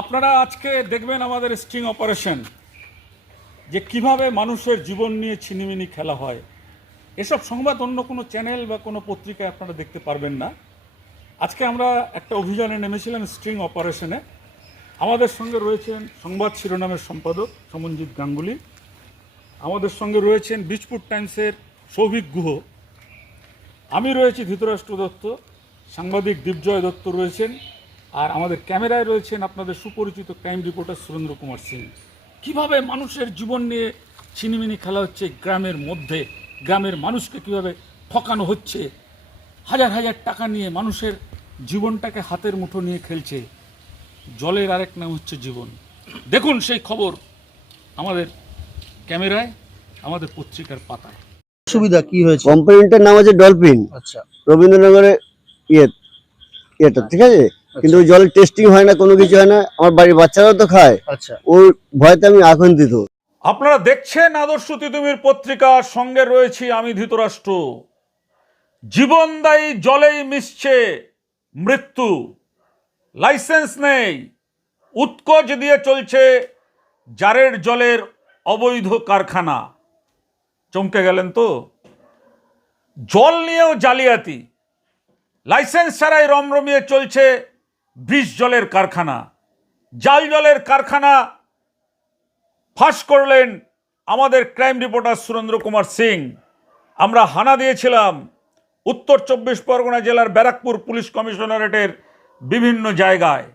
আপনারা আজকে দেখবেন আমাদের স্ট্রিং অপারেশন, যে কিভাবে মানুষের জীবন নিয়ে ছিনিমিনি খেলা হয়। এসব সংবাদ অন্য কোনো চ্যানেল বা কোনো পত্রিকায় আপনারা দেখতে পারবেন না। আজকে আমরা একটা অভিযানে নেমেছিলাম স্ট্রিং অপারেশনে। আমাদের সঙ্গে রয়েছেন সংবাদ শিরোনামের সম্পাদক সমনজিৎ গাঙ্গুলি, আমাদের সঙ্গে রয়েছেন বীজপুর টাইমসের সৌভিক গুহ, আমি রয়েছি ধৃতরাষ্ট্র দত্ত, সাংবাদিক দীপজয় দত্ত রয়েছেন, আর আমাদের ক্যামেরায় রয়েছেন আপনাদের সুপরিচিত ক্রাইম রিপোর্টার সুরেন্দ্র কুমার সিং। কীভাবে মানুষের জীবন নিয়ে ছিনিমিনি খেলা হচ্ছে গ্রামের মধ্যে, গ্রামের মানুষকে কিভাবে ঠকানো হচ্ছে, হাজার হাজার টাকা নিয়ে মানুষের জীবনটাকে হাতের মুঠো নিয়ে খেলছে। জলের আরেক নাম হচ্ছে জীবন। দেখুন সেই খবর আমাদের ক্যামেরায়, আমাদের পত্রিকার পাতায়। সুবিধা কি হয়েছে? কোম্পানিটার নাম আছে ডলফিন, আচ্ছা রবীন্দ্রনগরে ইয়েটা ঠিক আছে, কিন্তু ওই জলের টেস্টিং হয় না, কোনো কিছু হয় না। আমার বাড়ির বাচ্চারাও তো খায়, আচ্ছা ওর ভয়তে আমি আতঙ্কিত। আপনারা দেখছেন আদর্শ তিতুমির পত্রিকার সঙ্গে রয়েছি আমি ধৃতরাষ্ট্র। জীবনদায়ী জলেই মিশছে মৃত্যু, লাইসেন্স নেই, উৎকোচ দিয়ে চলছে জারের জলের অবৈধ কারখানা। চমকে গেলেন তো? জল নিয়েও জালিয়াতি, লাইসেন্স ছাড়াই রমরমিয়ে চলছে বিষ জলের কারখানা, জাল জলের কারখানা ফাঁস করলেন আমাদের ক্রাইম রিপোর্টার সুরেন্দ্র কুমার সিং। আমরা হানা দিয়েছিলাম উত্তর 24 পরগনা জেলার ব্যারাকপুর পুলিশ কমিশনারেটের বিভিন্ন জায়গায়।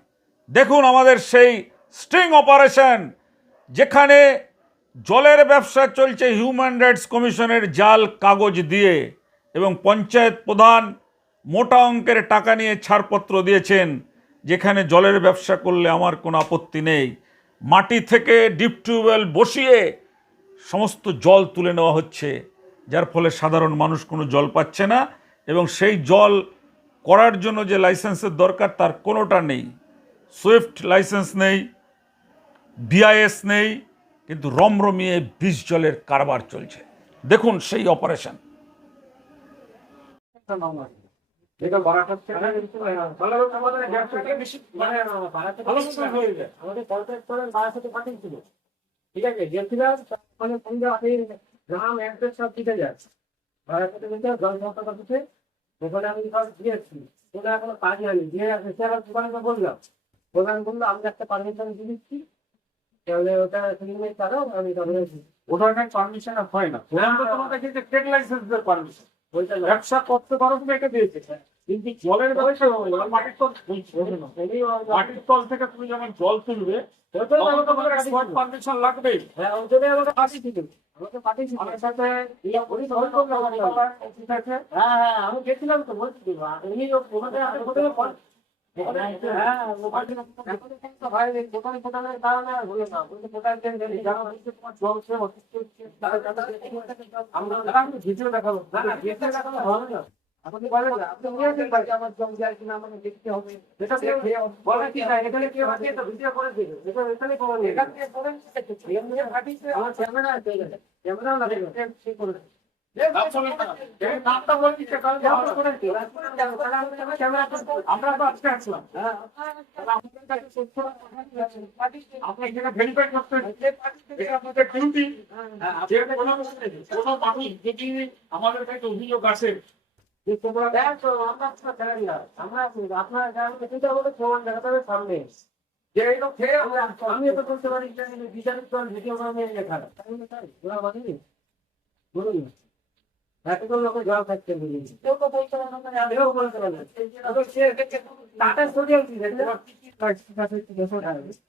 দেখুন আমাদের সেই স্ট্রিং অপারেশন, যেখানে জলের ব্যবসা চলছে হিউম্যান রাইটস কমিশনের জাল কাগজ দিয়ে, এবং পঞ্চায়েত প্রধান মোটা অঙ্কের টাকা নিয়ে ছাড়পত্র দিয়েছেন, যেখানে জলের ব্যবসা করলে আমার কোনো আপত্তি নেই। মাটি থেকে ডিপ টিউবওয়েল বসিয়ে সমস্ত জল তুলে নেওয়া হচ্ছে, যার ফলে সাধারণ মানুষ কোনো জল পাচ্ছে না, এবং সেই জল করার জন্য যে লাইসেন্সের দরকার তার কোনোটা নেই। সুইফট লাইসেন্স নেই, বিআইএস নেই, কিন্তু রমরমিয়ে বিষ জলের কারবার চলছে। দেখুন সেই অপারেশন। ঠিক আছে, গেছিলাম মানে গ্রাম অ্যাড্রেস সব দিতে যায় ভাড়া করতে দিতে জল সংস্থা করতে, ওখানে আমি সব দিয়েছি, ওটা এখনো কাজ হয়নি। দিয়ে দোকানে বললাম, দোকান বললো আমি একটা পারমিশন দিয়ে দিচ্ছি, তাহলে ওটা তুমি পারো, আমি তাহলে ওটা পারমিশন হয় না, তোমাদের কিন্তু ট্রেড লাইসেন্সের পারমিশন, ওইটা ব্যবসা করতে পারো তুমি এটা দিয়েছে। কিন্তু জলের ব্যবসা মাটির তল, মাটির তল থেকে তুমি যখন জল তুলবে তখন তোমার পারমিশন লাগবে। হ্যাঁ, ওই জন্য আমাকে পাঠিয়েছিল, আমাকে পাঠিয়েছিল আমার সাথে হ্যাঁ হ্যাঁ আমি গেছিলাম তো, বলছি উনি ওখানে দোকানের কারণে হলো না, ভিডিও দেখাবো হবে না। আপনি বলেন না, আপনি বলেছেন ভাই আমার জল যায় কিনা আমাকে দেখতে হবে, এটা বলেন কি না, এখানে কি আছে তো ভিডিও করে দিবে, এটা এখানে করে দিবে, এখান থেকে করেন আমার ক্যামেরা পেয়ে গেছে, ক্যামেরা লাগে সে করে দেবে। আমরা তো আজকে আসলাম, আপনি এখানে ভেরিফাই করতে, এটা আপনাদের ডিউটি। যে কোনো মানুষ যদি আমাদের কাছে অভিযোগ আসে, সামনে আমি এটা করতে পারি, বিচারিক ভিডিও বলুন লোকে জল থাকতে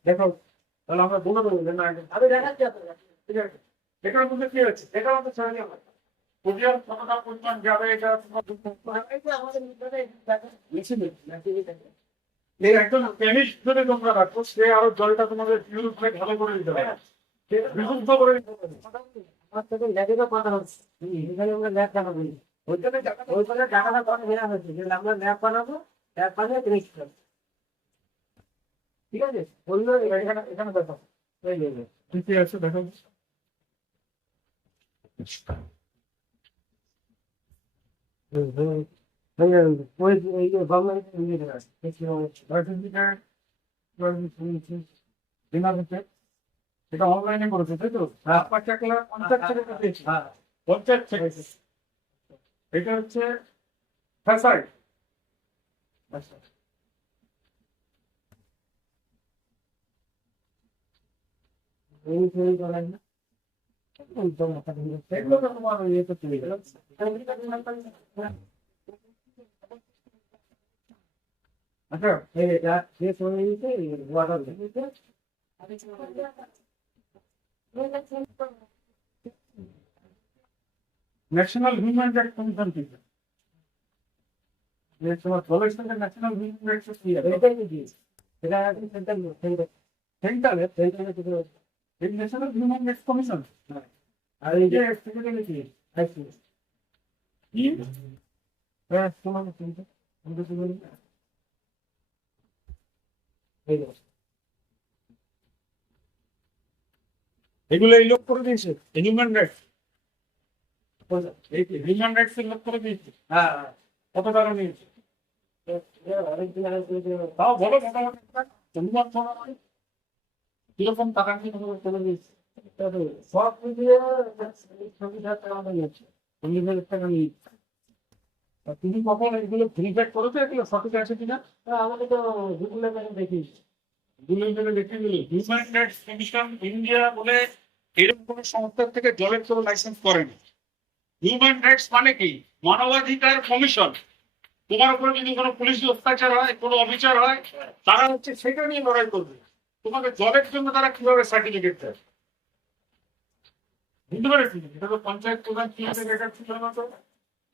দেখো, তাহলে আমরা বলে দেবো আমি দেখাচ্ছি আপনার, ঠিক আছে এটার মধ্যে কি হচ্ছে, এটা আমাদের সঙ্গে পুজোর কতটা পরিমাণ যাবে এটা একজন কেমিস্ট যদি তোমরা রাখো, সে আরো জলটা তোমাদের পিউরিফাই ভালো করে দিতে পারে, বিশুদ্ধ করে দিতে পারে। আমার থেকে ল্যাবেরও কথা হচ্ছে, এখানে আমরা ল্যাব বানাবো, ওইখানে টাকাটা কম নেওয়া হচ্ছে যে আমরা ল্যাব বানাবো, ল্যাব বানিয়ে ফিনিশ করবো, ঠিক আছে বললো এখানে এখানে দেখো ঠিক আছে দেখো, ওই গভর্নমেন্ট এটা অনলাইনে করেছে তাই তো? হ্যাঁ। 5,50,000 টাকা দিয়েছে। হ্যাঁ। পঞ্চায়েত থেকে। এটা হচ্ছে ফ্যাসাইড। আচ্ছা। এই করেন না। একদম মাথা ঘুরে যাচ্ছে। এগুলো তো তোমার ইয়েতে চলে গেল। আচ্ছা, এই এটা শেষ হয়ে গেছে, এই ওয়াটার দিতে। ন্যাশনাল হিউম্যান রাইটস কমিশন কি? যে তোমার জলের সঙ্গে ন্যাশনাল হিউম্যান রাইটস কি আছে? এটাই কি? এটা সেন্টার সেন্টারে থেকে এই ন্যাশনাল হিউম্যান রাইটস কমিশন। আর এই যে সেক্রেটারি কি? আইসি কি? হ্যাঁ তোমার চিন্তা আমি তো বলি এই যে এগুলো এই লোক করে দিয়েছে হিউম্যান রাইটস। এই হিউম্যান রাইটস এর লোক করে দিয়েছে। হ্যাঁ কত টাকা নিয়েছে? অনেকদিন আগে তাও বলো মোটামুটি অনুমান শোনা হয়। কিরকম টাকা নিয়ে চলে গেছে সব মিলিয়ে 20,000 টাকা মতো নিয়েছে 40,000 টাকা নিয়ে। তুমি কখন এগুলো ফিডব্যাক করেছো এগুলো সঠিক আছে কিনা? আমাকে তো গুগলে দেখিয়েছি গুগল থেকে দেখে নিলে হিউম্যান রাইটস কমিশন ইন্ডিয়া বলে এরকম কোনো সংস্থার থেকে জলের কোনো লাইসেন্স করেনি। হিউম্যান রাইটস মানে কি? মানবাধিকার কমিশন। তোমার উপরে যদি কোনো পুলিশ অত্যাচার হয়, কোনো অবিচার হয়, তারা হচ্ছে সেটা নিয়ে লড়াই করবে। তোমাকে জলের জন্য তারা কিভাবে সার্টিফিকেট দেয়? বুঝতে পেরেছি? এটা তো পঞ্চায়েত প্রধান কিভাবে দেখাচ্ছিল না তো?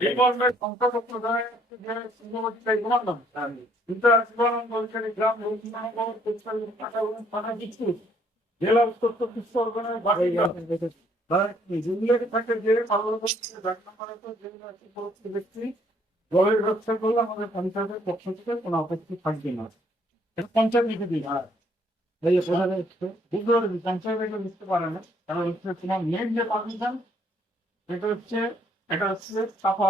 এই মর্মের সংখ্যাপত্র দেয় যে সিংহবাদীটাই তোমার নাম। কিন্তু জীবনানন্দ বলছেন গ্রাম রবীন্দ্রনগর টাকা টাকা কিছু জেলা উত্তর চব্বিশ পরগনার বাসিন্দা। যেগুলোকে থাকে যে ব্যক্তি জলের ব্যবসা করলে আমাদের পঞ্চায়েতের পক্ষ থেকে কোনো আপত্তি থাকবে না। এটা পঞ্চায়েত লিখে দিই। আর এই যে প্রধান বুঝতে পারছি পঞ্চায়েত এটা বুঝতে পারে না, কারণ হচ্ছে তোমার মেন যে পারমিশন এটা হচ্ছে চাপা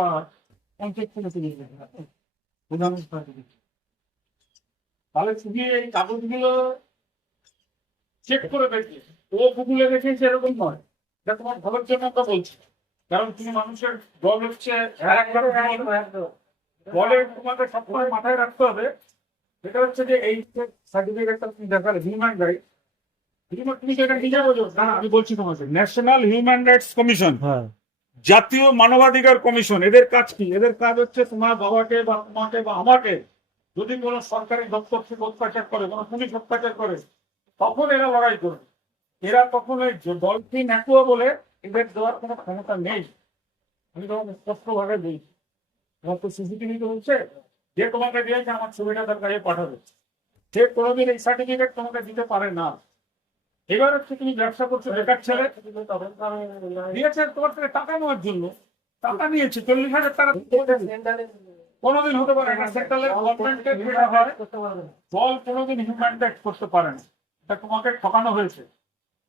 পঞ্চায়েত থেকে তুলে দিতে হবে। প্রধান তাহলে তুমি এই কাগজগুলো চেক করে দেখবে। ও গুগলে দেখেছে এরকম নয়। এটা তোমার ভালোর জন্য আমরা বলছি, কারণ তুমি মানুষের জল হচ্ছে জলের তোমাকে সবসময় মাথায় রাখতে হবে। এটা হচ্ছে যে এই সার্টিফিকেটটা তুমি দেখালে হিউম্যান রাইট, তুমি যেটা নিজে বোঝো না, আমি বলছি তোমাকে ন্যাশনাল হিউম্যান রাইটস কমিশন, হ্যাঁ জাতীয় মানবাধিকার কমিশন, এদের কাজ কি? এদের কাজ হচ্ছে তোমার বাবাকে বা তোমাকে বা আমাকে যদি কোনো সরকারি দপ্তর থেকে অত্যাচার করে, কোনো পুলিশ অত্যাচার করে, তখন এরা লড়াই করবে। এরা কখন ওই ডলফিন অ্যাকুয়া বলে এদের দেওয়ার কোনো ক্ষমতা নেই। আমি তোমাকে স্পষ্টভাবে দিয়েছি। তোমার তো সিসিটিভিতে হচ্ছে যে তোমাকে দিয়েছে আমার ছবিটা তার কাছে পাঠাবে, সে কোনোদিন এই সার্টিফিকেট তোমাকে দিতে পারে না। এবার হচ্ছে তুমি ব্যবসা করছো বেকার ছেলে, দিয়েছে তোমার থেকে টাকা নেওয়ার জন্য, টাকা নিয়েছে 40,000 টাকা, কোনোদিন হতে পারে না। সেন্ট্রালের গভর্নমেন্টের যেটা হয়, জল কোনোদিন হিউম্যান রাইটস করতে পারে না। এটা তোমাকে ঠকানো হয়েছে,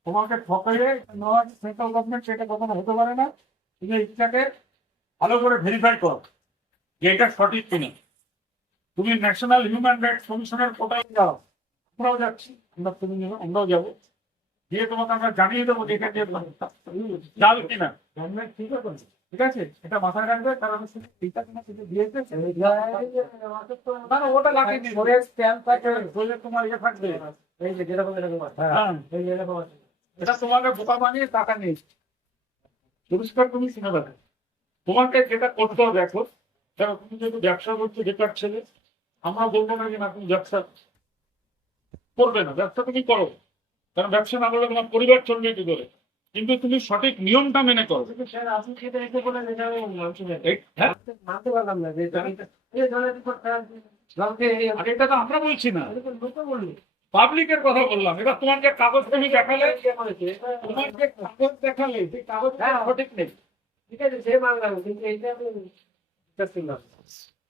তোমাকে ঠকাইয়ে নেওয়া সেন্ট্রাল গভর্নমেন্ট, সেটা কখনো হতে পারে না। তুমি এইটাকে ভালো করে ভেরিফাই করো যে এটা সঠিক কিনা। তুমি ন্যাশনাল হিউম্যান রাইটস কমিশনের পোর্টালে যাও, আমরাও যাচ্ছি, আমরাও যাবো, দিয়ে তোমাকে আমরা জানিয়ে দেবো যে এটা জাল কিনা। গভর্নমেন্ট ঠিক আছে, এটা মাথায় রাখবে, কারণ এইটা তোমার থেকে দিয়েছে না, ওটা লাগেনি, তোমার ইয়ে থাকবে। এই যে যেরকম এরকম হ্যাঁ, এই যে এরকম আছে এটা তোমাকে বোকা বানিয়ে টাকা নিয়ে এসছে। পরিষ্কার তুমি শুনে রাখো, তোমাকে যেটা করতে হবে এখন, কারণ তুমি যেহেতু ব্যবসা করছো বেকার ছেলে, আমরা বলবো না যে না তুমি ব্যবসা করবে না, ব্যবসা তুমি করো, কারণ ব্যবসা না করলে তোমার পরিবার চলবে কি করে, কিন্তু তুমি সঠিক নিয়মটা মেনে করো। স্যার আপনি সেটা এসে বলে যেটা আমি হ্যাঁ, মানতে পারলাম না যে এই ধরনের জলকে আর এটা তো আমরা বলছি না, লোকে বললি পাবলিকের কথা বললাম। এবার তোমাকে কাগজ তুমি দেখালে, তোমাকে কাগজ দেখালে সেই কাগজ সঠিক নেই। ঠিক আছে সে মানলাম, কিন্তু এইটা আমি বিশ্বাস করলাম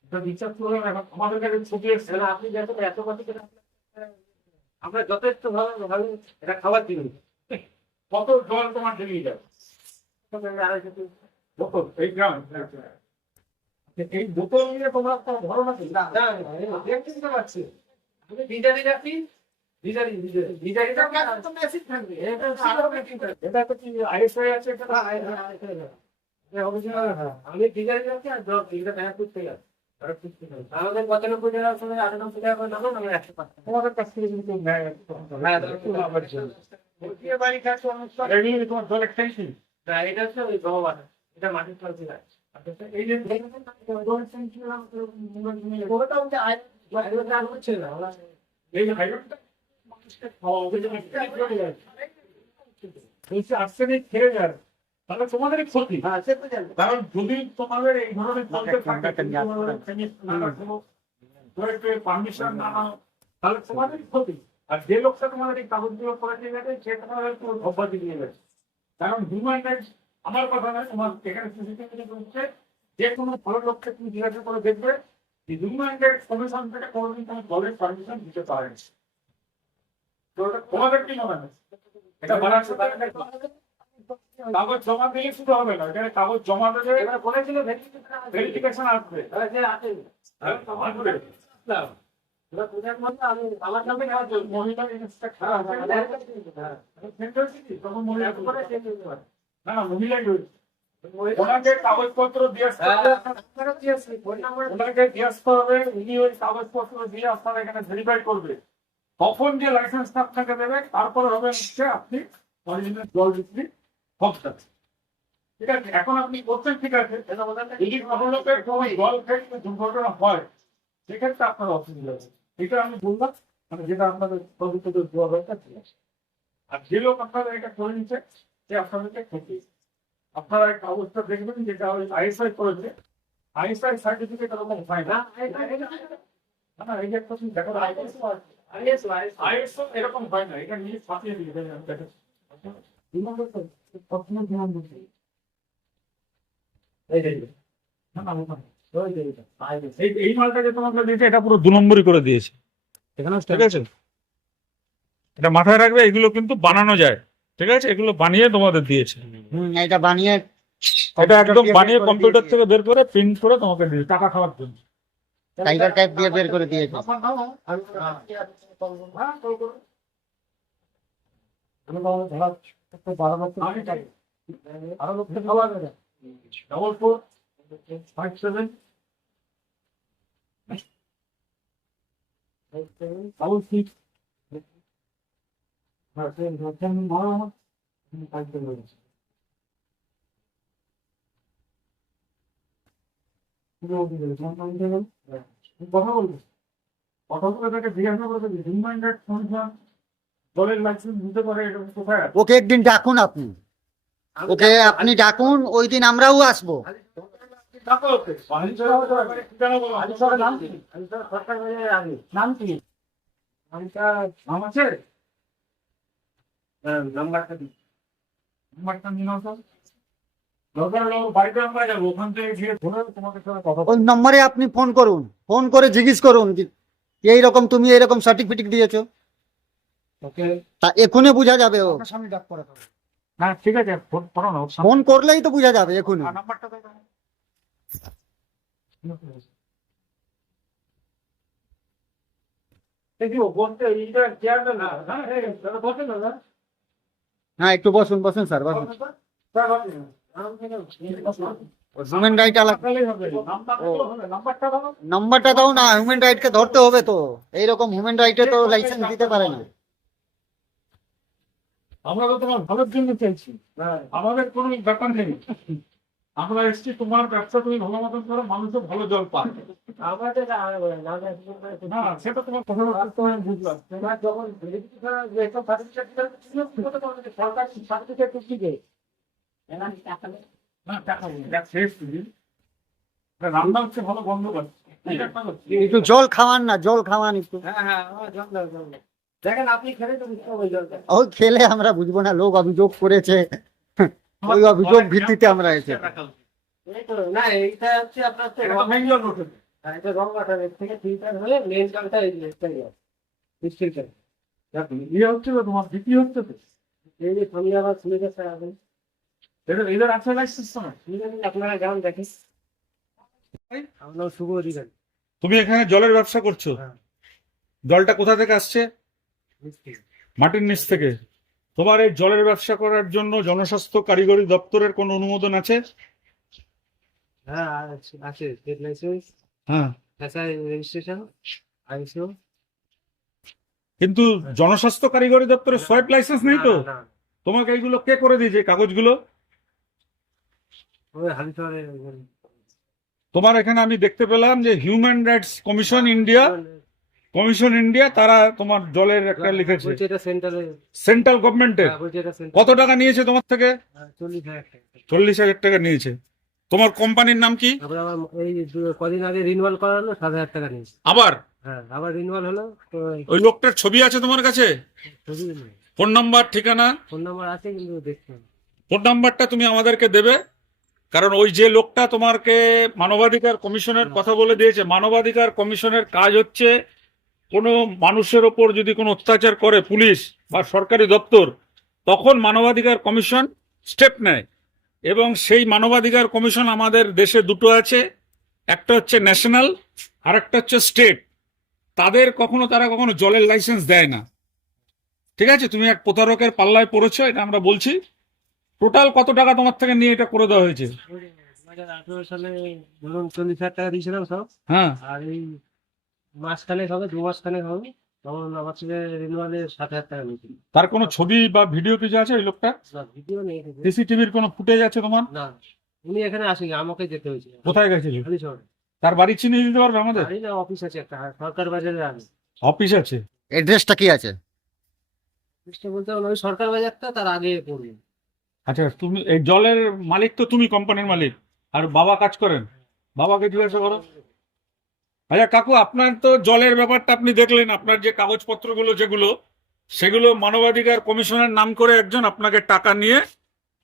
এটা বিশ্বাস করলাম। এখন আমাদের কাছে ছবি এসছে, না। আপনি যত এত কথা করে আমরা যথেষ্ট ভালো ভালো এটা খাবার দিন কত জল তোমার বেরিয়ে যাবে বোতল, এই গ্রাম এই বোতল নিয়ে তোমরা কোনো ধরো না। দেখতে পাচ্ছি আমি লিটারে রাখি এটা তো কি ISI আছে এটা? আমি ডিজাইন যাচ্ছি আর জব এটা টাকা করতে গেছে আমাদের 95 টাকা সময় 98 টাকা করে নামান আমরা 105 তোমাদের কাছ থেকে কিন্তু নেয় হ্যাঁ বিয়ে বাড়ি কাছে অনুষ্ঠান এগুলি তোমার জল খাইছি না এটা হচ্ছে ওই ভগবান এটা মাটির তল ছিল এই যে ওটা হচ্ছে আর হচ্ছে না এই যে হাইওয়েটা মানুষকে খাওয়া হবে যে বলছে আর্সেনিক খেয়ে যায় তাহলে তোমাদেরই ক্ষতি। হ্যাঁ সে তো জানি কারণ যদি তোমাদের এই ধরনের চলতে থাকে পারমিশন না নাও তাহলে তোমাদেরই ক্ষতি। আর যে লোকটা তোমাদের এই কাগজগুলো করে দিয়ে গেছে সে তোমাদের পুরো অব্যাহতি দিয়ে গেছে। কারণ হিউম্যান রাইটস আমার কথা নয়, তোমার এখানে সিসিটিভি হচ্ছে যে কোনো ভালো লোককে তুমি জিজ্ঞাসা করে দেখবে যে হিউম্যান রাইটস কমিশন থেকে কোনোদিন কোনো দলের পারমিশন দিতে পারে না। তো ওটা তোমাদের কি মনে হয় এটা বানার কাগজ জমা দিলে শুধু হবে না, এখানে কাগজ জমা দেবে এবার বলেছিল ভেরিফিকেশন আসবে। আমি আমার নামে মহিলা জিনিসটা খারাপ তখন মহিলা না মহিলাই রয়েছে ওনাকে কাগজপত্র দিয়ে ওনাকে জিজ্ঞাসা করবে, উনি ওই কাগজপত্র দিয়ে আপনারা এখানে ভেরিফাই করবে, তখন যে লাইসেন্সটা আপনাকে দেবে তারপরে হবে হচ্ছে আপনি অরিজিনাল জল বিক্রি হচ্ছে। ঠিক আছে, এখন আপনি করছেন ঠিক আছে, যদি কোনো লোকের কোনো জল খেয়ে কোনো দুর্ঘটনা হয় সেক্ষেত্রে আপনার অসুবিধা আছে। এটা আমি বললাম মানে যেটা আপনাদের ভবিষ্যতে দেওয়া হয়েছে ঠিক আছে। আর যে লোক আপনারা এটা করে নিচ্ছে সে আপনাদেরকে ক্ষতি। আপনারা একটা অবস্থা দেখবেন যেটা ওই ISI করেছে, ISI সার্টিফিকেট এরকম হয় না। না এই যে একটা তুমি দেখো ISO এরকম হয় না, এটা নিয়ে ফাটিয়ে দিয়ে দেবে। এই মালটা যে তোমাকে দিয়েছে এটা পুরো 2 নম্বরই করে দিয়েছে এখানে, ঠিক আছে? এটা মাথায় রাখবে, এগুলো কিন্তু বানানো যায়, ঠিক আছে? এগুলো বানিয়ে তোমাদের দিয়েছে, এটা বানিয়ে এটা একদম বানিয়ে কম্পিউটার থেকে বের করে প্রিন্ট করে তোমাকে দিয়েছে টাকা খাওয়ার জন্য। টাইগার টাইপ দিয়ে বের করে দিয়েছে। আরো লোককে খাওয়া যাবে 4457 6 কথা বলবো, কথা বলে তাকে জিজ্ঞাসা করে দেবে হিউম্যান রাইটস কমিশন দলের লাইসেন্স দিতে পারে এটা কোথায় আছে? ওকে একদিন ডাকুন আপনি, ওকে আপনি ডাকুন, ওই দিন আমরাও আসবো। ডাকো ওকে। ঠিকানা বলো, নাম কি? নাম কি? নাম আছে? নাম্বারটা নিয়ে নাও তো। দরকার হলে ওর বাড়িতে আমরা যাবো, ওখান থেকে গিয়ে ধরে তোমাদের সাথে কথা ওই নম্বরে আপনি ফোন করুন, ফোন করে জিজ্ঞেস করুন যে এইরকম তুমি এরকম সার্টিফিকেট দিয়েছো, ওকে। তা এখনই বোঝা যাবে। ও সামনে ডাক করে হ্যাঁ ঠিক আছে, ফোন করো না, ওর সামনে ফোন করলেই তো বোঝা যাবে এখনই। নাম্বারটা দাও। এই যে বলতে এইটা চেয়ারম্যান না, হ্যাঁ দাদা বসেন না। হ্যাঁ একটু বসুন বসুন স্যার বসুন। হিউম্যান রাইট নাম্বারটা দাও না, হিউম্যান রাইট কে ধরতে হবে তো, এইরকম হিউম্যান রাইটে তো লাইসেন্স দিতে পারে না। আমরা তো তোমার ভালোর জন্য চাইছি, আমাদের কোনো ব্যাপার নেই। আমরা এসছি তোমার ব্যবসা তুমি ভালো মতন করো, মানুষও ভালো জল পায়। না সেটা তোমার কথা বুঝলাম। যখন সরকারি সার্টিফিকেট দিকে না টাকা শেষ দিন রান্না হচ্ছে ভালো বন্ধ করছে। একটু জল খাওয়ান না, জল খাওয়ান একটু। দেখেন আপনি খেলে তো বুঝতে হবে জলটা ও খেলে আমরা বুঝবো না, লোক অভিযোগ করেছে, ওই অভিযোগ ভিত্তিতে আমরা এসে। এই তো না এইটা হচ্ছে আপনার তো এটা মেইন জল ওঠে। এটা রং কাটার থেকে ফিল্টার হলে মেন জলটা এই এটাই ফিল্টার ইয়ে হচ্ছে তো তোমার বিক্রি হচ্ছে তো, এই যে আমি আবার শুনে গেছে আপনি এদের আছে লাইসেন্স না। আপনারা যেমন দেখেন আমরা শুভ অধিকারী। তুমি এখানে জলের ব্যবসা করছো, জলটা কোথা থেকে আসছে? মাটির নিচ থেকে। তোমার এই জলের ব্যবসা করার জন্য জনস্বাস্থ্য কারিগরি দপ্তরের কোনো অনুমোদন আছে? হ্যাঁ আছে ট্রেড লাইসেন্স, হ্যাঁ, এসআই রেজিস্ট্রেশন, আইসিও। কিন্তু জনস্বাস্থ্য কারিগরি দপ্তরের সোয়াইপ লাইসেন্স নেই তো? তোমাকে এইগুলো কে করে দিয়েছে কাগজগুলো? ওই হালি শহরে তোমার এখানে আমি দেখতে পেলাম যে হিউম্যান রাইটস কমিশন ইন্ডিয়া তারা তোমার জলের একটা লিখেছে, বলছে এটা সেন্টারে, সেন্ট্রাল গভর্নমেন্টের। বলছে এটা সেন্টার। কত টাকা নিয়েছে তোমার থেকে? 40,000 টাকা। 40,000 টাকা নিয়েছে। তোমার কোম্পানির নাম কি? তারপরে আমার এই কদিন আগে রিনিউয়াল করা হলো, 7,000 টাকা নিয়েছে। আবার হ্যাঁ, আবার রিনিউয়াল হলো তো ওই লোকটার ছবি আছে তোমার কাছে? ছবি নেই, ফোন নাম্বার, ঠিকানা? ফোন নাম্বার আছে কিন্তু দেখতে হবে। ফোন নাম্বারটা তুমি আমাদেরকে দেবে, কারণ ওই যে লোকটা তোমাকে মানবাধিকার কমিশনের কথা বলে দিয়েছে। মানবাধিকার কমিশনের কাজ হচ্ছে কোনো মানুষের ওপর যদি কোনো অত্যাচার করে পুলিশ বা সরকারি দপ্তর, তখন মানবাধিকার কমিশন স্টেপ নেয়। এবং সেই মানবাধিকার কমিশন আমাদের দেশে দুটো আছে, একটা হচ্ছে ন্যাশনাল আর একটা হচ্ছে স্টেট। তারা কখনো জলের লাইসেন্স দেয় না। ঠিক আছে, তুমি এক প্রতারকের পাল্লায় পড়েছো, এটা আমরা বলছি। টোটাল কত টাকা তোমার থেকে নিয়ে এটা করে দেওয়া হয়েছে? 2018 সালে ধরুন 40,000 টাকা দিয়েছিলাম সব। হ্যাঁ, আর এই মাসখানেক হবে, 2 মাসখানেক হবে, তখন আমার থেকে রিনিউয়ালে 7,000 টাকা নিয়েছিল। তার কোনো ছবি বা ভিডিও কিছু আছে ওই লোকটা? না, ভিডিও নেই কিছু। সিসিটিভির কোনো ফুটেজ আছে তোমার? না, উনি এখানে আসেনি, আমাকে যেতে হয়েছে কোথায় গেছিল? হালি শহরে। তার বাড়ি চিনিয়ে দিতে পারবে আমাদের? বাড়ি না, অফিস আছে একটা, সরকার বাজারে আছে। অফিস আছে? অ্যাড্রেসটা কি আছে? অফিসটা বলতে ওই সরকার বাজারটা তার আগে পড়বে। আচ্ছা, তুমি এই জলের মালিক তো তুমি, কোম্পানির মালিক। আর বাবা কাজ করেন? বাবাকে জিজ্ঞাসা করো। আচ্ছা কাকু, আপনার তো জলের ব্যাপারটা আপনি দেখলেন, আপনার যে কাগজপত্রগুলো যেগুলো, সেগুলো মানবাধিকার কমিশনের নাম করে একজন আপনাকে টাকা নিয়ে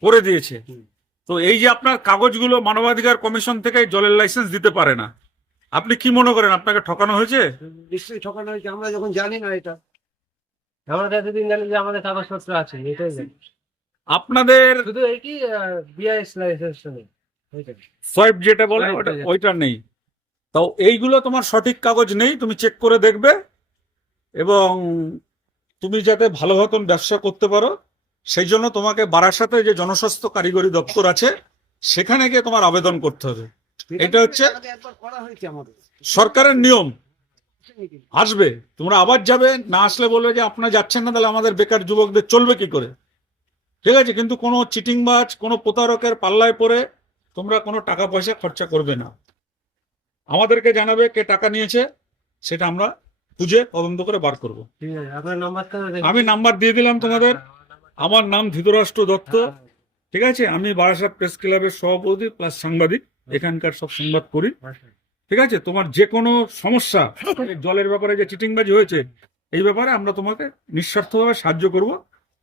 করে দিয়েছে। তো এই যে আপনার কাগজগুলো মানবাধিকার কমিশন থেকে জলের লাইসেন্স দিতে পারে না, আপনি কি মনে করেন আপনাকে ঠকানো হয়েছে? নিশ্চয়ই ঠকানো হয়েছে, আমরা যখন জানি না এটা। আমরা এতদিন জানি যে আমাদের কাগজপত্র আছে, এটাই জানি। আপনাদের শুধু এই কি বিআইএস লাইসেন্স নেই, ওইটাই। সোয়াইপ যেটা বলে Swipe ওটা, যেটা। ওইটা নেই। তো এইগুলো তোমার সঠিক কাগজ নেই, তুমি চেক করে দেখবে। এবং তুমি যাতে ভালো মতন ব্যবসা করতে পারো, সেই জন্য তোমাকে বারাসাতে যে জনস্বাস্থ্য কারিগরি দপ্তর আছে সেখানে গিয়ে তোমার আবেদন করতে হবে। এটা হচ্ছে আগে একবার করা হয়েছে আমাদের। সরকারের নিয়ম। আসবে, তোমরা আবার যাবে, না আসলে বলবে যে আপনারা যাচ্ছেন না, তাহলে আমাদের বেকার যুবকদের চলবে কি করে? ঠিক আছে, কিন্তু কোনো চিটিংবাজ, কোনো প্রতারকের পাল্লায় পড়ে তোমরা কোনো টাকা পয়সা খরচা করবে না। আমাদেরকে জানাবে কে টাকা নিয়েছে, সেটা আমরা খুঁজে তদন্ত করে বার করব। ঠিক আছে, আপনার নাম্বারটা আমি নাম্বার দিয়ে দিলাম তোমাদের। আমার নাম ধৃতরাষ্ট্র দত্ত। ঠিক আছে, আমি বারাসাত প্রেস ক্লাবের সভাপতি প্লাস সাংবাদিক, এখানকার সব সংবাদ করি। ঠিক আছে, তোমার যে কোনো সমস্যা, জলের ব্যাপারে যে চিটিংবাজি হয়েছে, এই ব্যাপারে আমরা তোমাকে নিঃস্বার্থভাবে সাহায্য করব,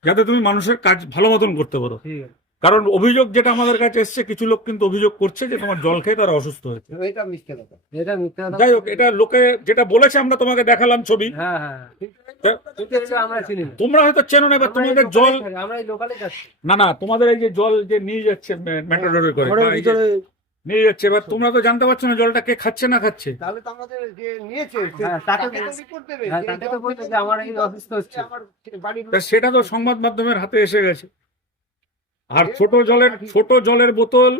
যাতে তুমি মানুষের কাজ ভালো মতন করতে পারো। ঠিক আছে। কারণ অভিযোগ যেটা আমাদের কাছে এসছে, কিছু লোক কিন্তু অভিযোগ করছে যে তোমার জল খেয়ে তারা অসুস্থ হয়েছে। এটা মিথ্যা কথা, এটা মিথ্যা কথা। যাই হোক, এটা লোকে যেটা বলেছে, আমরা তোমাকে দেখালাম ছবি। হ্যাঁ হ্যাঁ, তা- কিন্তু এটা আমরা চিনি না। তোমরা হয়তো চেনো না, এবার তোমাদের জল, আমরা এই লোকালে যাচ্ছি। না তোমাদের এই যে জল যে নিয়ে যাচ্ছে মেট্রোডোরে করে, ঘরের বা এই যে ভিতরে নিয়ে যাচ্ছে, এবার তোমরা তো জানতে পারছো না জলটা কে খাচ্ছে না খাচ্ছে। তাহলে তো আমাদের যে নিয়েছে হ্যাঁ, তাকে তো বলতে যে আমার এই অসুস্থ হচ্ছে। তা সেটা তো সংবাদ মাধ্যমের হাতে এসে গেছে। আর ছোট জলের বোতল,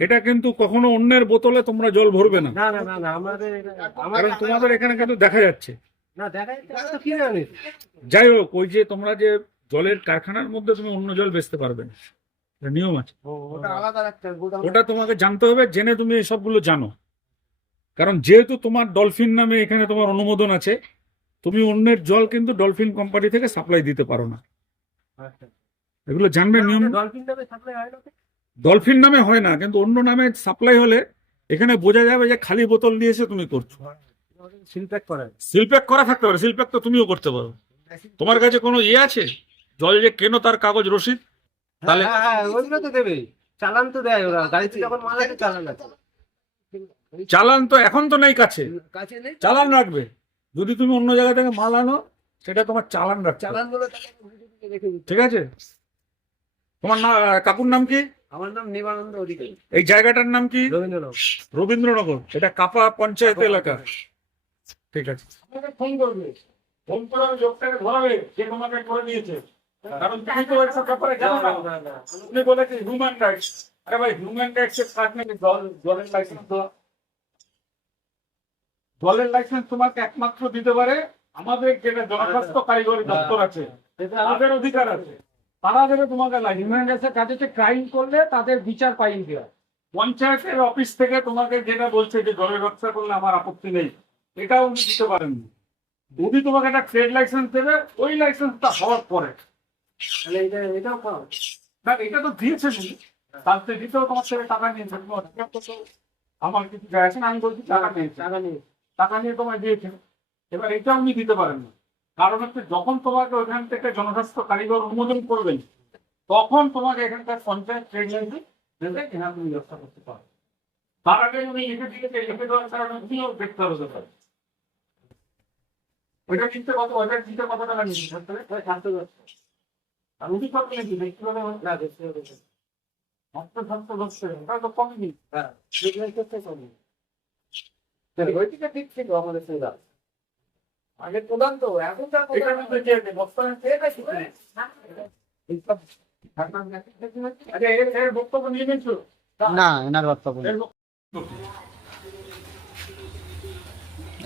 এটা কিন্তু কখনো অন্যের বোতলে তোমরা জল ভরবে না, না না না না, আমাদের কারণ তোমাদের এখানে কিন্তু দেখা যাচ্ছে। না দেখা যাচ্ছে, আমি তো কি জানি। যাই হোক, ওই যে তোমরা যে জলের কারখানার মধ্যে তুমি অন্য জল বেচতে পারবে না, এটা নিয়ম আছে। ওটা আলাদা একটা গোদাম। ওটা তোমাকে জানতে হবে, জেনে তুমি এসবগুলো জানো। কারণ যেহেতু তোমার ডলফিন নামে এখানে তোমার অনুমোদন আছে, তুমি অন্যের জল কিন্তু ডলফিন কোম্পানি থেকে সাপ্লাই দিতে পারো না। এগুলো জানবে নিয়ম। ডলফিন নামে সাপ্লাই হয় না তো? ডলফিন নামে হয় না, কিন্তু অন্য নামে সাপ্লাই হলে এখানে বোঝা যাবে যে খালি বোতল দিয়েছে তুমি করছো। সিল প্যাক করা হয়। সিল প্যাক করা থাকতে পারে, সিল প্যাক তো তুমিও করতে পারো। তোমার কাছে কোনো আছে জল যে কেন তার কাগজ রসিদ? তাহলে হ্যাঁ হ্যাঁ, ওইগুলো তো দেবে, চালান তো দেয় ওরা, গাড়িতে যখন মাল আছে চালান আছে। চালান তো এখন তো নেই কাছে, কাছে নেই চালান রাখবে। যদি তুমি অন্য জায়গা থেকে মাল আনো, সেটা তোমার চালান রাখবে। চালান গুলো, রেখে দিতে। ঠিক আছে, তোমার না কাকুর নাম কি? আমার নাম নিবানন্দ অধিকারী, এই জায়গাটার নাম কি? রবীন্দ্রনাথ। রবীন্দ্রনগর। এটা কাপা পঞ্চায়েত এলাকা। ঠিক আছে। ফোন করবে। ফোন করে ওই লোকটাকে ধরাবে যে তোমাকে করে দিয়েছে, কারণ তুমি তো এইসব ব্যাপারে জানো না। তুমি বলেছে হিউম্যান রাইটস। আরে ভাই, হিউম্যান রাইটস এর কাজ নাকি জলের লাইসেন্স দেওয়া? জলের লাইসেন্স তোমাকে একমাত্র দিতে পারে আমাদের যেটা জনস্বাস্থ্য কারিগরি দপ্তর আছে, তাদের অধিকার আছে, তারা দেবে তোমাকে লাইসেন্স। হিউম্যান রাইটসের কাছে ক্রাইম করলে তাদের বিচার পাইয়ে দেওয়া। পঞ্চায়েতের অফিস থেকে তোমাকে যেটা বলছে যে জলের ব্যবসা করলে আমার আপত্তি নেই, এটাও উনি দিতে পারেন না। উনি তোমাকে একটা ট্রেড লাইসেন্স দেবে, ওই লাইসেন্সটা হওয়ার পরে। তাহলে এটাও পাও। না, এটা তো দিয়েছে উনি, তাতে দিতেও তোমার থেকে টাকা নিয়েছে। তুমি অধিকার তো আমার কিছু যায় আসে না, আমি বলছি টাকা নিয়েছে, টাকা নিয়ে তোমায় দিয়েছে। এবার এটা উনি দিতে পারেন না, কারণ হচ্ছে যখন তোমাকে ওইখান থেকে জনস্বাস্থ্য কারিগর অনুমোদন করবেন, তখন তোমাকে এখানকার পঞ্চায়েত ট্রেড লাইসেন্স দেবে, এখানে তুমি ব্যবসা করতে পারো। তার আগে উনি লিখে দিয়েছে, লিখে দেওয়ার কারণে উনিও দেখতে হবে ব্যাপার। ওইটা কিনতে কত, ওইটা কিনতে কত টাকা নিয়েছে? আর উনি কত নাকি কিভাবে না দেখতে হবে। ওটা তো কমই নেই। হ্যাঁ, দেখলেই করতে পারবো। ওইদিকে ঠিক ছিল আমাদের সুবিধা। আগে প্রধান তো, এখন তো এখানে তো যে বর্তমানে আচ্ছা, এর বক্তব্য নিয়ে নিয়েছো? না এনার বক্তব্য এর বক্তব্য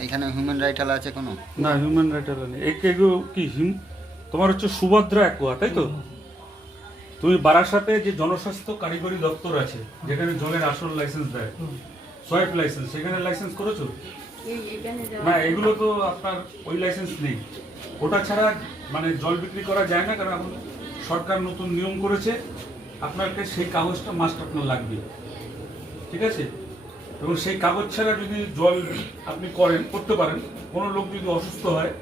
এখানে হিউম্যান রাইট আছে কোনো? না, হিউম্যান রাইট নেই। এগুলো কি তোমার হচ্ছে সুভদ্রা অ্যাকোয়া, তাই তো? তুমি বারাসাতে যে জনস্বাস্থ্য কারিগরি দপ্তর আছে, যেখানে জলের আসল লাইসেন্স দেয়, সোয়াইপ লাইসেন্স, সেখানে লাইসেন্স করেছো? না, এগুলো তো আপনার ওই লাইসেন্স নেই। ওটা ছাড়া মানে জল বিক্রি করা যায় না, কারণ এখন সরকার নতুন নিয়ম করেছে, আপনাকে সেই কাগজটা মাস্ট আপনার লাগবে, ঠিক আছে? এবং সেই কাগজ ছাড়া যদি জল আপনি করতে পারেন, কোনো লোক যদি অসুস্থ হয়,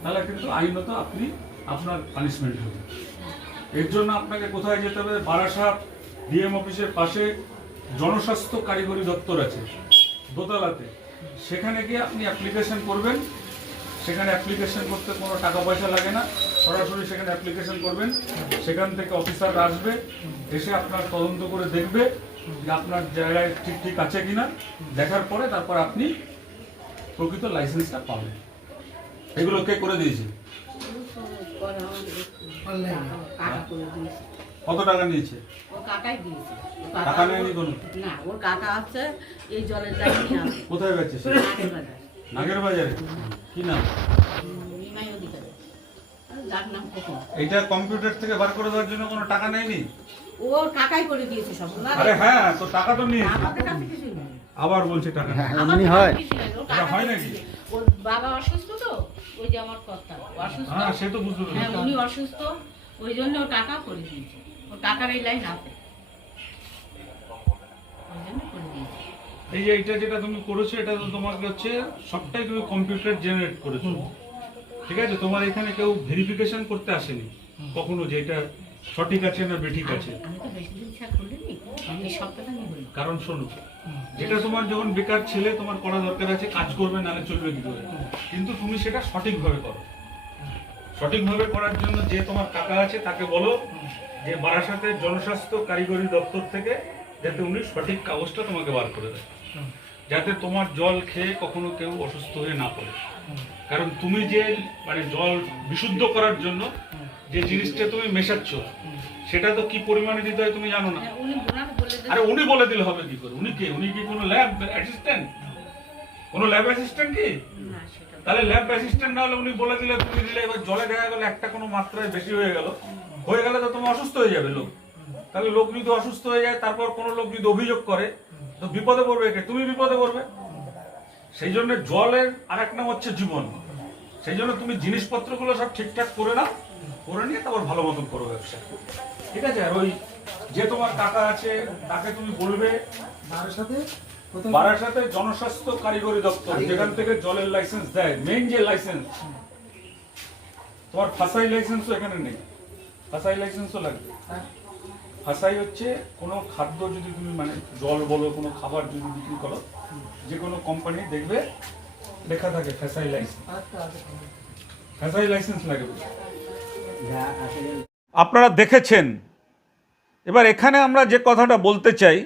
তাহলে কিন্তু আইনত আপনার পানিশমেন্ট হবে। এর জন্য আপনাকে কোথায় যেতে হবে? বারাসাত ডিএম অফিসের পাশে জনস্বাস্থ্য কারিগরি দপ্তর আছে দোতলাতে, সেখানে গিয়ে আপনি অ্যাপ্লিকেশন করবেন। সেখানে অ্যাপ্লিকেশন করতে কোনো টাকা পয়সা লাগে না, সরাসরি সেখানে অ্যাপ্লিকেশন করবেন। সেখান থেকে অফিসার আসবে, এসে আপনার তদন্ত করে দেখবে যে আপনার জায়গায় ঠিক ঠিক আছে কিনা। দেখার পরে তারপর আপনি প্রকৃত লাইসেন্সটা পাবেন। এগুলো কে করে দিয়েছে? কত টাকা নিয়েছে? ওর কাকাই দিয়েছে। টাকা নেয়নি কোনো? না, ওর কাকা হচ্ছে এই জলের লাইন নিয়ে আসে কোথায় গেছে সে? নাগের বাজার। নাগের বাজারে? কি নাম? নিমাই অধিকারী। যার নাম কখন? এটা কম্পিউটার থেকে বার করে দেওয়ার জন্য কোনো টাকা নেয়নি? ওর কাকাই করে দিয়েছে সব। আরে হ্যাঁ, তো টাকা তো নিয়েছে। আমাদের কাছে কিছু নেই। আবার বলছে টাকা নেই। এমনি হয়? কিছু নেই, ওর এটা কাকা হয় করে নাকি? দিয়েছে। ওর বাবা অসুস্থ তো, ওই যে আমার কর্তা অসুস্থ। হ্যাঁ, সে তো বুঝতে হ্যাঁ, পেরেছি। উনি অসুস্থ, ওই জন্য ওর কাকা করে দিয়েছে। ওর কাকার এই লাইন আছে, ওই জন্য করে দিয়েছে। এই যে এটা যেটা তুমি করেছো, এটা তো তোমাকে হচ্ছে সবটাই তুমি কম্পিউটার জেনারেট করেছো, ঠিক আছে? তোমার এখানে কেউ ভেরিফিকেশন করতে আসেনি কখনো যে এটা সঠিক আছে না বেঠিক আছে। আমি তো বেশি দিন ছাড় খুলিনি, আমি এই সপ্তাহটা নিয়ে বলি। কারণ শোনো, যেটা তোমার যখন বেকার ছেলে, তোমার করা দরকার আছে, কাজ করবে, নাহলে চলবে কি করে? কিন্তু তুমি সেটা সঠিকভাবে করো। সঠিকভাবে করার জন্য যে তোমার কাকা আছে তাকে বলো যে বারাসাতের জনস্বাস্থ্য কারিগরি দপ্তর থেকে যাতে উনি সঠিক কাগজটা তোমাকে বার করে দেয়, যাতে তোমার জল খেয়ে কখনো কেউ অসুস্থ হয়ে না পড়ে। কারণ তুমি যে মানে জল বিশুদ্ধ করার জন্য যে জিনিসটা তুমি মেশাচ্ছ, সেটা তো কি পরিমাণে দিতে হয় তুমি জানো না। হ্যাঁ, উনি ওনাকে বলে দেন। আরে উনি বলে দিলে হবে কি করে? উনি কে? উনি কি কোনো ল্যাব অ্যাসিস্ট্যান্ট? কোনো ল্যাব অ্যাসিস্ট্যান্ট কি? না, সেটা তাহলে ল্যাব অ্যাসিস্ট্যান্ট না হলে উনি বলে দিলে, তুমি দিলে, এবার জলে দেখা গেল একটা কোনো মাত্রায় বেশি হয়ে গেলে তো তুমি অসুস্থ হয়ে যাবে লোক। তাহলে লোক যদি অসুস্থ হয়ে যায়, তারপর কোনো লোক যদি অভিযোগ করে, তো বিপদে পড়বে কে? তুমি বিপদে পড়বে। সেই জন্য জলের আরেক নাম হচ্ছে জীবন। সেই জন্য তুমি জিনিসপত্রগুলো সব ঠিকঠাক করে নাও, করে নিয়ে তারপর ভালো মতন করো ব্যবসা, ঠিক আছে? আর ওই যে তোমার কাকা আছে তাকে তুমি বলবে বারাসাতে জনস্বাস্থ্য কারিগরি দপ্তর, যেখান থেকে জলের লাইসেন্স দেয়, মেইন যে লাইসেন্স। তোমার ফাসাই লাইসেন্সও এখানে নেই, ফাসাই লাইসেন্সও লাগবে। ফাসাই হচ্ছে কোনো খাদ্য যদি তুমি মানে জল বলো, কোনো খাবার যদি বিক্রি করো, যে কোনো কোম্পানি দেখবে লেখা থাকে ফাসাই লাইসেন্স, ফাসাই লাইসেন্স লাগবে। আপনারা দেখেছেন। এবার এখানে আমরা যে কথাটা বলতে চাই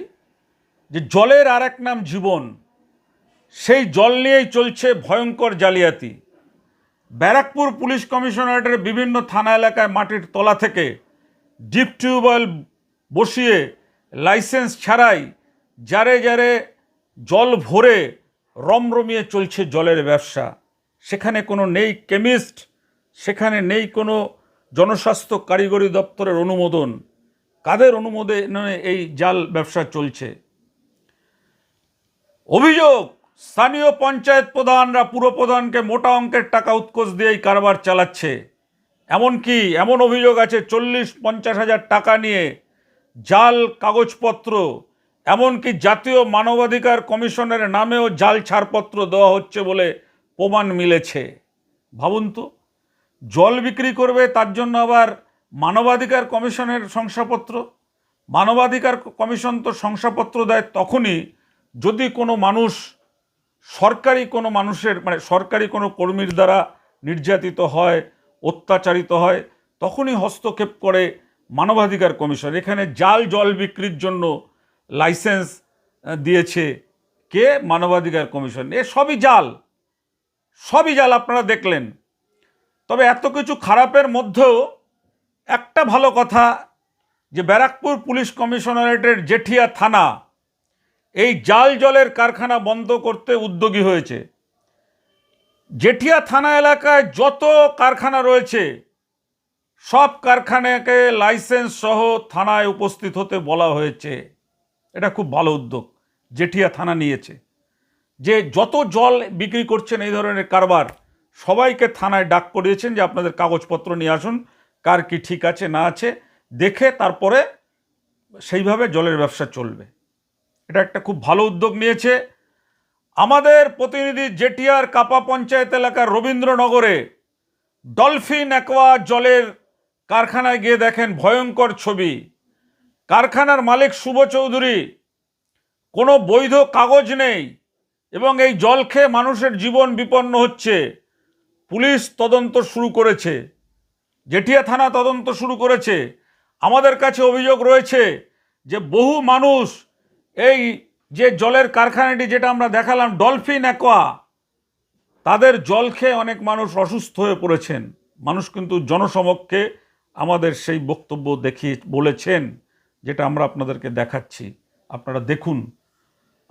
যে জলের আর এক নাম জীবন, সেই জল নিয়েই চলছে ভয়ঙ্কর জালিয়াতি। ব্যারাকপুর পুলিশ কমিশনারেটের বিভিন্ন থানা এলাকায় মাটির তলা থেকে ডিপ টিউবওয়েল বসিয়ে লাইসেন্স ছাড়াই যারে যারে জল ভরে রমরমিয়ে চলছে জলের ব্যবসা। সেখানে কোনো নেই কেমিস্ট, সেখানে নেই কোনো জনস্বাস্থ্য কারিগরি দপ্তরের অনুমোদন। কাদের অনুমোদনে এই জাল ব্যবসা চলছে? অভিযোগ, স্থানীয় পঞ্চায়েত প্রধানরা পুরপ্রধানকে মোটা অঙ্কের টাকা উৎকোচ দিয়ে এই কারবার চালাচ্ছে। এমনকি এমন অভিযোগ আছে 40-50 হাজার টাকা নিয়ে জাল কাগজপত্র, এমনকি জাতীয় মানবাধিকার কমিশনের নামেও জাল ছাড়পত্র দেওয়া হচ্ছে বলে প্রমাণ মিলেছে। ভাবুন তো, জল বিক্রি করবে তার জন্য আবার মানবাধিকার কমিশনের শংসাপত্র। মানবাধিকার কমিশন তো শংসাপত্র দেয় তখনই যদি কোনো মানুষ সরকারি কোনো মানুষের সরকারি কোনো কর্মীর দ্বারা নির্যাতিত হয়, অত্যাচারিত হয়, তখনই হস্তক্ষেপ করে মানবাধিকার কমিশন। এখানে জাল জল বিক্রির জন্য লাইসেন্স দিয়েছে কে? মানবাধিকার কমিশন। এ সবই জাল, সবই জাল, আপনারা দেখলেন। তবে এত কিছু খারাপের মধ্যেও একটা ভালো কথা, যে ব্যারাকপুর পুলিশ কমিশনারেটের জেঠিয়া থানা এই জাল জলের কারখানা বন্ধ করতে উদ্যোগী হয়েছে। জেঠিয়া থানা এলাকায় যত কারখানা রয়েছে সব কারখানাকে লাইসেন্স সহ থানায় উপস্থিত হতে বলা হয়েছে। এটা খুব ভালো উদ্যোগ জেঠিয়া থানা নিয়েছে, যে যত জল বিক্রি করছেন এই ধরনের কারবার সবাইকে থানায় ডাক করিয়েছেন যে আপনাদের কাগজপত্র নিয়ে আসুন, কার কি ঠিক আছে না আছে দেখে তারপরে সেইভাবে জলের ব্যবসা চলবে। এটা একটা খুব ভালো উদ্যোগ নিয়েছে। আমাদের প্রতিনিধি জেঠিয়ার কাপা পঞ্চায়েত এলাকার রবীন্দ্রনগরে ডলফিন অ্যাকোয়া জলের কারখানায় গিয়ে দেখেন ভয়ঙ্কর ছবি। কারখানার মালিক শুভ চৌধুরী, কোনো বৈধ কাগজ নেই এবং এই জল খেয়ে মানুষের জীবন বিপন্ন হচ্ছে। পুলিশ তদন্ত শুরু করেছে, জেঠিয়া থানা তদন্ত শুরু করেছে। আমাদের কাছে অভিযোগ রয়েছে যে বহু মানুষ এই যে জলের কারখানাটি যেটা আমরা দেখালাম ডলফিন অ্যাকোয়া, তাদের জল খেয়ে অনেক মানুষ অসুস্থ হয়ে পড়েছেন। মানুষ কিন্তু জনসমক্ষে আমাদের সেই বক্তব্য দেখিয়ে বলেছেন, যেটা আমরা আপনাদেরকে দেখাচ্ছি, আপনারা দেখুন।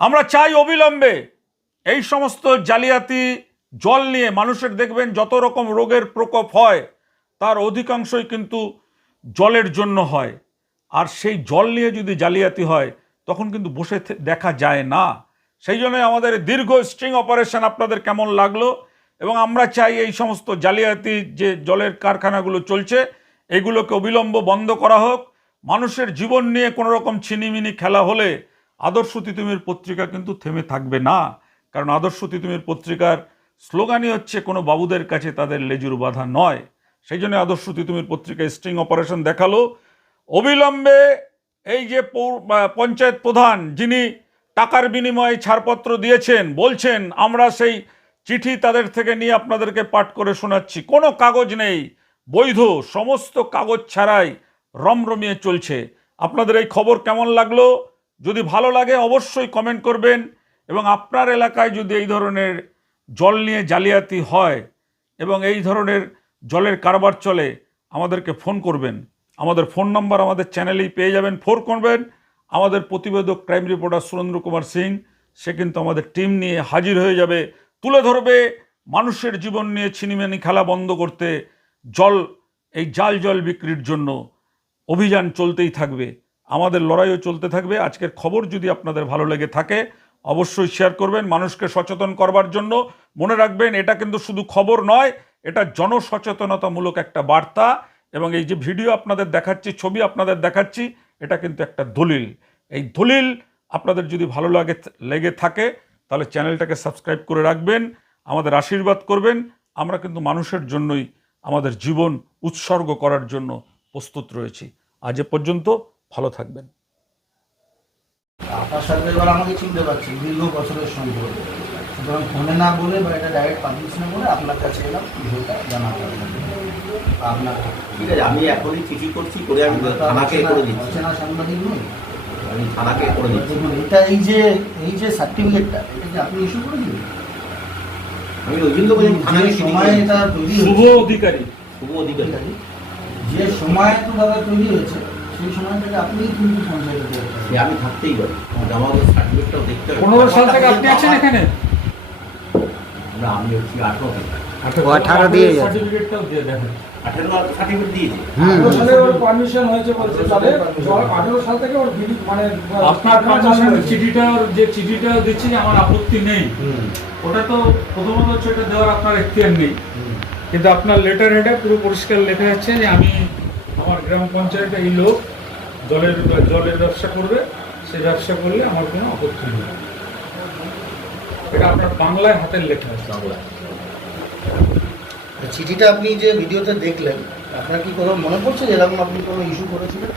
আমরা চাই অবিলম্বে এই সমস্ত জালিয়াতি জল নিয়ে মানুষের দেখবেন যত রকম রোগের প্রকোপ হয় তার অধিকাংশই কিন্তু জলের জন্য হয়। আর সেই জল নিয়ে যদি জালিয়াতি হয় তখন কিন্তু বসে দেখা যায় না। সেই জন্য আমাদের দীর্ঘ স্ট্রিং অপারেশন আপনাদের কেমন লাগলো, এবং আমরা চাই এই সমস্ত জালিয়াতি যে জলের কারখানাগুলো চলছে এগুলোকে অবিলম্ব বন্ধ করা হোক। মানুষের জীবন নিয়ে কোনো রকম ছিনিমিনি খেলা হলে আদর্শ তিতুমির পত্রিকা কিন্তু থেমে থাকবে না। কারণ আদর্শ তিতুমির পত্রিকার স্লোগানই হচ্ছে কোনো বাবুদের কাছে তাদের লেজুর বাধা নয়। সেই জন্য আদর্শ তিতুমির পত্রিকায় স্ট্রিং অপারেশন দেখালো। অবিলম্বে এই যে পঞ্চায়েত প্রধান যিনি টাকার বিনিময়ে ছাড়পত্র দিয়েছেন, বলছেন আমরা সেই চিঠি তাদের থেকে নিয়ে আপনাদেরকে পাঠ করে শোনাচ্ছি, কোনো কাগজ নেই, বৈধ সমস্ত কাগজ ছাড়াই রমরমিয়ে চলছে। আপনাদের এই খবর কেমন লাগলো? যদি ভালো লাগে অবশ্যই কমেন্ট করবেন, এবং আপনার এলাকায় যদি এই ধরনের জল নিয়ে জালিয়াতি হয় এবং এই ধরনের জলের কারবার চলে আমাদেরকে ফোন করবেন। আমাদের ফোন নম্বর আমাদের চ্যানেলেই পেয়ে যাবেন, ফোন করবেন। আমাদের প্রতিবেদক ক্রাইম রিপোর্টার সুরেন্দ্র কুমার সিং, সে কিন্তু আমাদের টিম নিয়ে হাজির হয়ে যাবে, তুলে ধরবে মানুষের জীবন নিয়ে ছিনিমিনি খেলা বন্ধ করতে। এই জাল জল বিক্রির জন্য অভিযান চলতেই থাকবে, আমাদের লড়াইও চলতে থাকবে। আজকের খবর যদি আপনাদের ভালো লেগে থাকে অবশ্যই শেয়ার করবেন মানুষকে সচেতন করবার জন্য। মনে রাখবেন এটা কিন্তু শুধু খবর নয়, এটা জনসচেতনতামূলক একটা বার্তা। এবং এই যে ভিডিও আপনাদের দেখাচ্ছি, ছবি আপনাদের দেখাচ্ছি, এটা কিন্তু একটা দলিল। এই দলিল আপনাদের যদি ভালো লেগে থাকে তাহলে চ্যানেলটাকে সাবস্ক্রাইব করে রাখবেন, আমাদের আশীর্বাদ করবেন। আমরা কিন্তু মানুষের জন্যই আমাদের জীবন উৎসর্গ করার জন্য প্রস্তুত রয়েছি। আজ এ পর্যন্ত, ভালো থাকবেন। আপনার সাথে এবার আমাকে চিনতে পারছি, দীর্ঘ বছরের সম্পর্ক, সুতরাং ফোনে না বলে বা এটা ডাইরেক্ট পাবলিশ না বলে আপনার কাছে এলাম বিষয়টা জানাতে আপনার। ঠিক আছে, আমি এখনই চিঠি করছি, করে আমি থানাকে করে দিচ্ছি। চেনা সাংবাদিক নই, আমি থানাকে করে দিচ্ছি। দেখুন এটা এই যে সার্টিফিকেটটা, এটা কি আপনি ইস্যু করে দিবেন? আমি ওই জন্য বলি থানায় যে সময় এটা তৈরি শুভ হয়েছে, অধিকারী শুভ অধিকারী যে সময় তো দাদা তৈরি হয়েছে সেই সময় থেকে আপনি কিন্তু পঞ্চায়েতে দেওয়া সে আমি থাকতেই পারি আমাদের সার্টিফিকেটটাও দেখতে হবে 15 সাল থেকে আপনি আছেন এখানে? না আমি হচ্ছি 18 থেকে 18 দিয়ে গেছে। সার্টিফিকেটটাও দিয়ে দেখেন। 18 সার্টিফিকেট দিয়েছে। 18 সালে ওর পারমিশন হয়েছে বলছে, তবে 18 সাল থেকে ওর মানে আপনার পারমিশনের চিঠিটা যে চিঠিটা দিচ্ছি যে আমার আপত্তি নেই, ওটা তো প্রথমত হচ্ছে এটা দেওয়ার আপনার এখতিয়ার নেই, কিন্তু আপনার লেটার হেডে পুরো পরিষ্কার লেখা যাচ্ছে যে আমি আমার গ্রাম পঞ্চায়েতে এই লোক জলের ব্যবসা করবে, সে ব্যবসা করলে আমার কোনো আপত্তি নেই। এটা আপনার বাংলায় হাতের লেখা আছে। বাংলায় চিঠিটা আপনি যে ভিডিওতে দেখলেন, আপনার কি কোনো মনে পড়ছে যে এরকম আপনি কোনো ইস্যু করেছিলেন?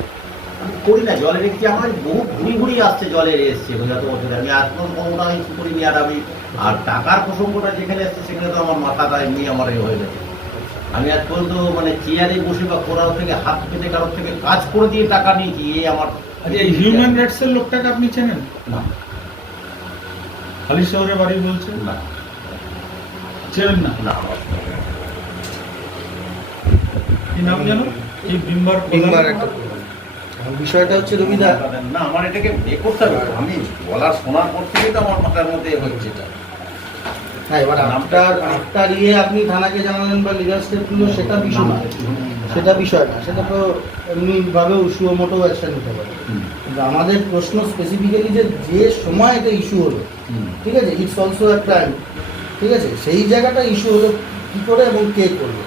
আমি করি না জলের একটি আমার বহু ঘুরি ঘুরি আসছে জলের এসছে যত বছরে আমি আজ কোনোটা আমি করিনি। আর আমি আর টাকার প্রসঙ্গটা যেখানে আসছে সেখানে তো আমার মাথাটা এমনি আমার এ হয়ে গেছে। আমি আজ পর্যন্ত মানে চেয়ারে বসে বা কোথাও থেকে হাত পেতে কারোর থেকে কাজ করে দিয়ে টাকা নিয়েছি এই আমার আচ্ছা, এই হিউম্যান রাইটসের লোকটাকে আপনি চেনেন? না খালি শহরে বাড়ি বলছেন, না চেনেন না? না কি নাম জানো? এই বিম্বার তিনবার একটা এখন বিষয়টা হচ্ছে রবিদা, না আমার এটাকে এ করতে হবে। আমি বলার শোনার পর থেকেই তো আমার মাথার মধ্যে হচ্ছে এটা। না এবার আপনার ইয়ে আপনি থানাকে জানালেন বা লিগাল স্টেপ নিল, সেটা বিষয় না, সেটা বিষয় না, সেটা তো এমনিভাবে সুমোটো অ্যাকশন নিতে পারে। কিন্তু আমাদের প্রশ্ন স্পেসিফিক্যালি যে সময় এটা ইস্যু হলো, ঠিক আছে, ইটস অলসো আ ক্রাইম, ঠিক আছে, সেই জায়গাটা ইস্যু হলো কী করে এবং কে করলো।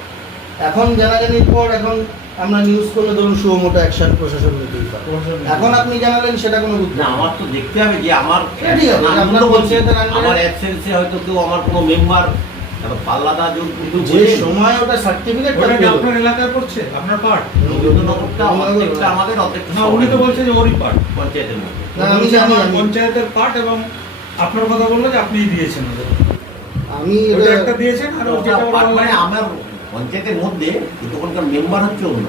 এখন জানাজানির পর এখন আমরা নিউজ করলে ধরুন সুমোটো অ্যাকশন প্রশাসন নিতেই পারে। এখন আপনি জানালেন সেটা কোনো না আমার তো দেখতে হবে যে আমার ঠিক আছে, আপনার পঞ্চায়েতের আমার আন্ডারে অ্যাবসেন্সে হয়তো কেউ আমার কোনো মেম্বার পাল্লাদা যদি যে সময় ওটা সার্টিফিকেটটা ওটা কি আপনার এলাকায় পড়ছে? আপনার পার্ট? নগরটা অর্ধেকটা আমাদের অর্ধেকটা না, উনি তো বলছে যে ওরই পার্ট, পঞ্চায়েতের মধ্যে। না, আমি জানি, আমার পঞ্চায়েতের পার্ট, এবং আপনার কথা বললো যে আপনিই দিয়েছেন ওদের। আমি ওটা একটা দিয়েছেন, আর ওর যেটা পার্ট বললো- মানে আমার পঞ্চায়েতের মধ্যে কিন্তু ওখানকার মেম্বার হচ্ছে অন্য।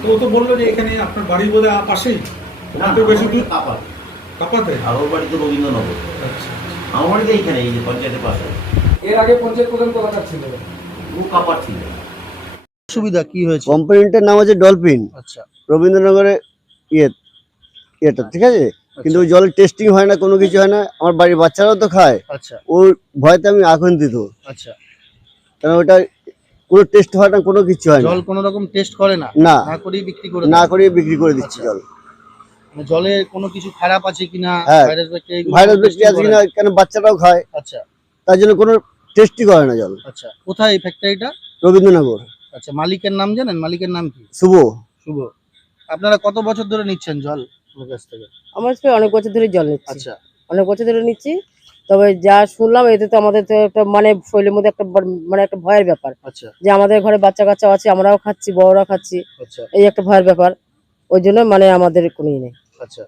তো ও তো বললো যে এখানে আপনার বাড়ি বোধ হয় পাশেই, ওখান থেকে বেশি দূর কাপার কাপাতে। আর ওর বাড়ি তো রবীন্দ্রনগর। আচ্ছা, আমার বাড়ি তো এইখানে এই যে পঞ্চায়েতের পাশে এর আগে পঞ্চায়েত প্রধান কোথাকার ছিল? ও কাপার ছিল। সুবিধা কি হয়েছে? কোম্পানিটার নাম হচ্ছে ডলফিন, আচ্ছা রবীন্দ্রনগরে ইয়েটা, ঠিক আছে, কিন্তু ওই জলের টেস্টিং হয় না, কোনো কিছু হয় না। আমার বাড়ির বাচ্চারাও তো খায়, আচ্ছা ওর ভয়তে আমি আতঙ্কিত, আচ্ছা। কারণ ওটা কোনো টেস্ট হয় না, কোনো কিছু হয় না, জল কোনো রকম টেস্ট করে না, না না করেই বিক্রি করে না দেয়? করে বিক্রি করে দিচ্ছি জল। মানে জলে কোনো কিছু খারাপ আছে কিনা, হ্যাঁ, ভাইরাস ব্যাকটেরিয়া এগুলো ভাইরাস কোনো ব্যাকটেরিয়া আছে testing কিনা, করে না? কেন বাচ্চারাও খায়, আচ্ছা তার জন্য কোনো টেস্টই করে না জল। আচ্ছা। কোথায় এই ফ্যাক্টরিটা? রবীন্দ্রনগর। আচ্ছা, মালিকের নাম জানেন? মালিকের নাম কি? শুভ। শুভ। আপনারা কত বছর ধরে নিচ্ছেন জল ওর কাছ থেকে? আমার কাছে অনেক বছর ধরে জল নিচ্ছি, আচ্ছা অনেক বছর ধরে নিচ্ছি। তবে যা শুনলাম এতে তো আমাদের তো একটা মানে শরীরের মধ্যে একটা মানে একটা ভয়ের ব্যাপার, আচ্ছা যে আমাদের ঘরে বাচ্চা কাচ্চা আছে, আমরাও খাচ্ছি, বড়রা খাচ্ছি, আচ্ছা এই একটা ভয়ের ব্যাপার। ওই জন্য মানে আমাদের কোনো ই নেই। আচ্ছা।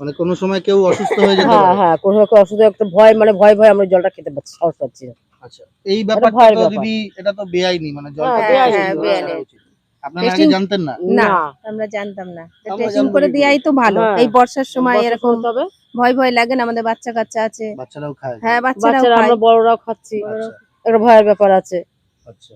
মানে কোনো সময় কেউ অসুস্থ হয়ে যেতে হ্যাঁ পারে? হ্যাঁ, কোনো একটা অসুবিধা, একটা ভয়, মানে ভয় ভয় আমরা জলটা খেতে পাচ্ছি, সাহস পাচ্ছি না। আচ্ছা, এই ব্যাপারটা ভয়ের তো ব্যাপার। দিদি, এটা তো বেআইনি, মানে জলটা হ্যাঁ, তো বেআইনি, testing করা বেআইনি। উচিত। আপনারা আগে জানতেন না? না, আমরা জানতাম না, আমরা টেস্টিং জানবো করে কি দেয়াই তো ভালো। হ্যাঁ। এই বর্ষার সময় বর্ষার এরকম সময় তবে ভয় ভয় লাগে না, আমাদের বাচ্চা কাচ্চা আছে। বাচ্চারাও খায়? হ্যাঁ, বাচ্চারাও বাচ্চারা, খায়। আমরা বড়রাও খাচ্ছি, আচ্ছা একটা ভয়ের ব্যাপার আছে। আচ্ছা।